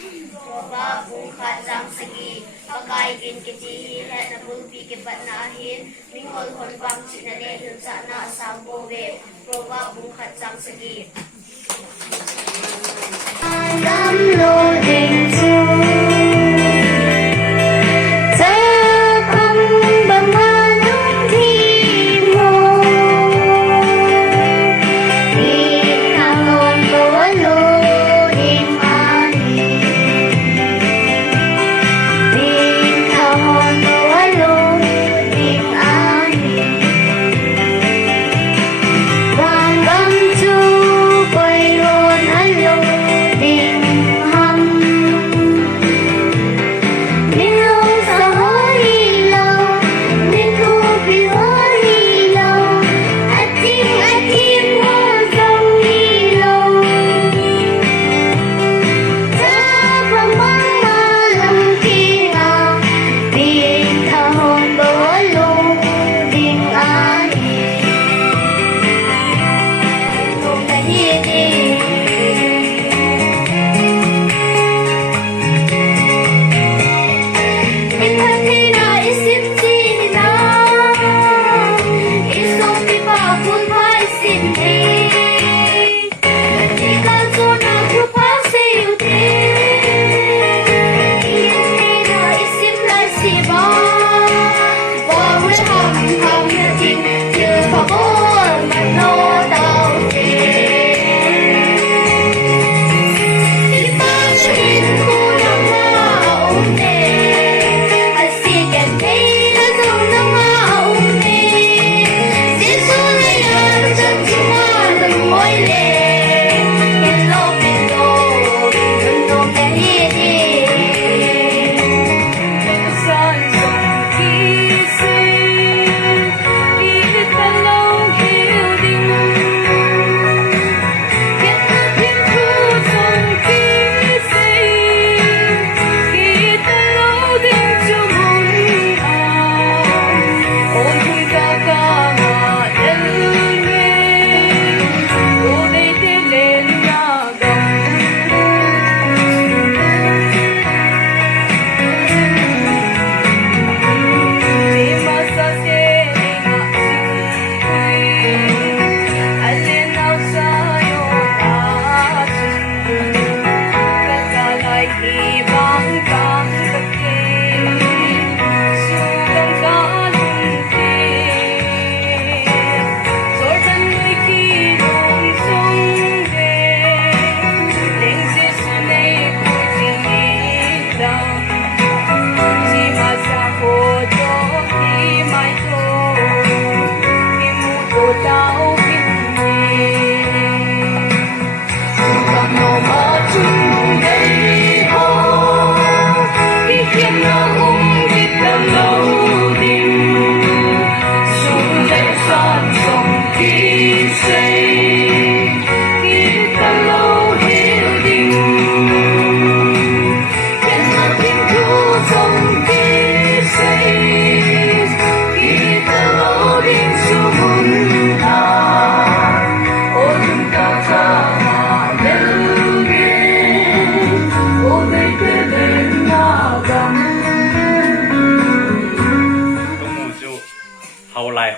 Proba bungkhat jang segi pakai kin keci het na bulpi ke bat na hin mingol hon bang cina le hun sa na sambo ve proba bungkhat jang segi downloading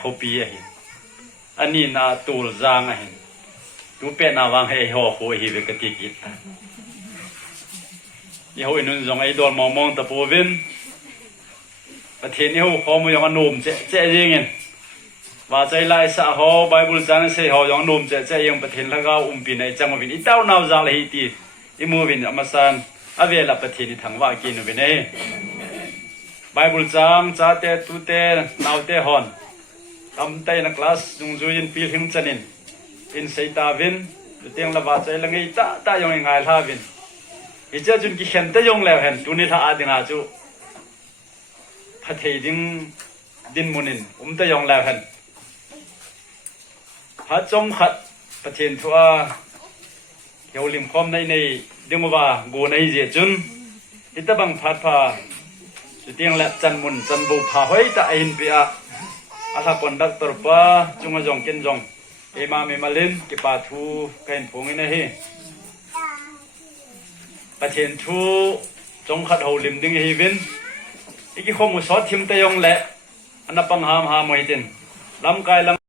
เขาปีเห็นอันนี้นาตูลจางเห็นตูเป็นนาวางให้หัวโคหิเวกติกิตยี่ห้อนุ่นจงไอ้ดอนมองตะปูวินประเทศนี้เขาข้อมูลยังนุ่มเจ๊ยังเงินว่าใจไล่สะหัวไบเบิลจางเสียหัวยังนุ่มเจ๊ยังประเทศแล้วก็ปีในจังหวัดวินอีเต้านาวจางเลยทีอีมูวินอเมซอนอาเวลประเทศนี้ทั้งว่ากินวินเองไบเบิลจางจ้าเตตุเตนาวเตฮอนทำใจนักคลาสจงจุยินปีหิมจันินอินเซตาวินเตียงละบาใจละไงตายงไงลาวินอิจจุนกิเห็นแต่ยงแล้วเห็นตุนิท่าอาดินาจูพัทเฮดินมุนินแต่ยงแล้วเห็นพัดจงขัดประเทศทัวเกี่ยวลิมคอมในดึงว่ากูในเจจุนอิตาบังพัดพาเตียงละจันมุนจันบูพาหอยตาอินเปียอาสาคอนดักตอร์ป้าจุงจงเกินจงเอมาเมมาลินกิปาทูกันพงอินเฮต ประเทศทูจงขัดหูลิมดึงฮีวินอีกข้อมูลสอดทิมเตยองแหละอันนับปังหามหามวยตินลำกายลำ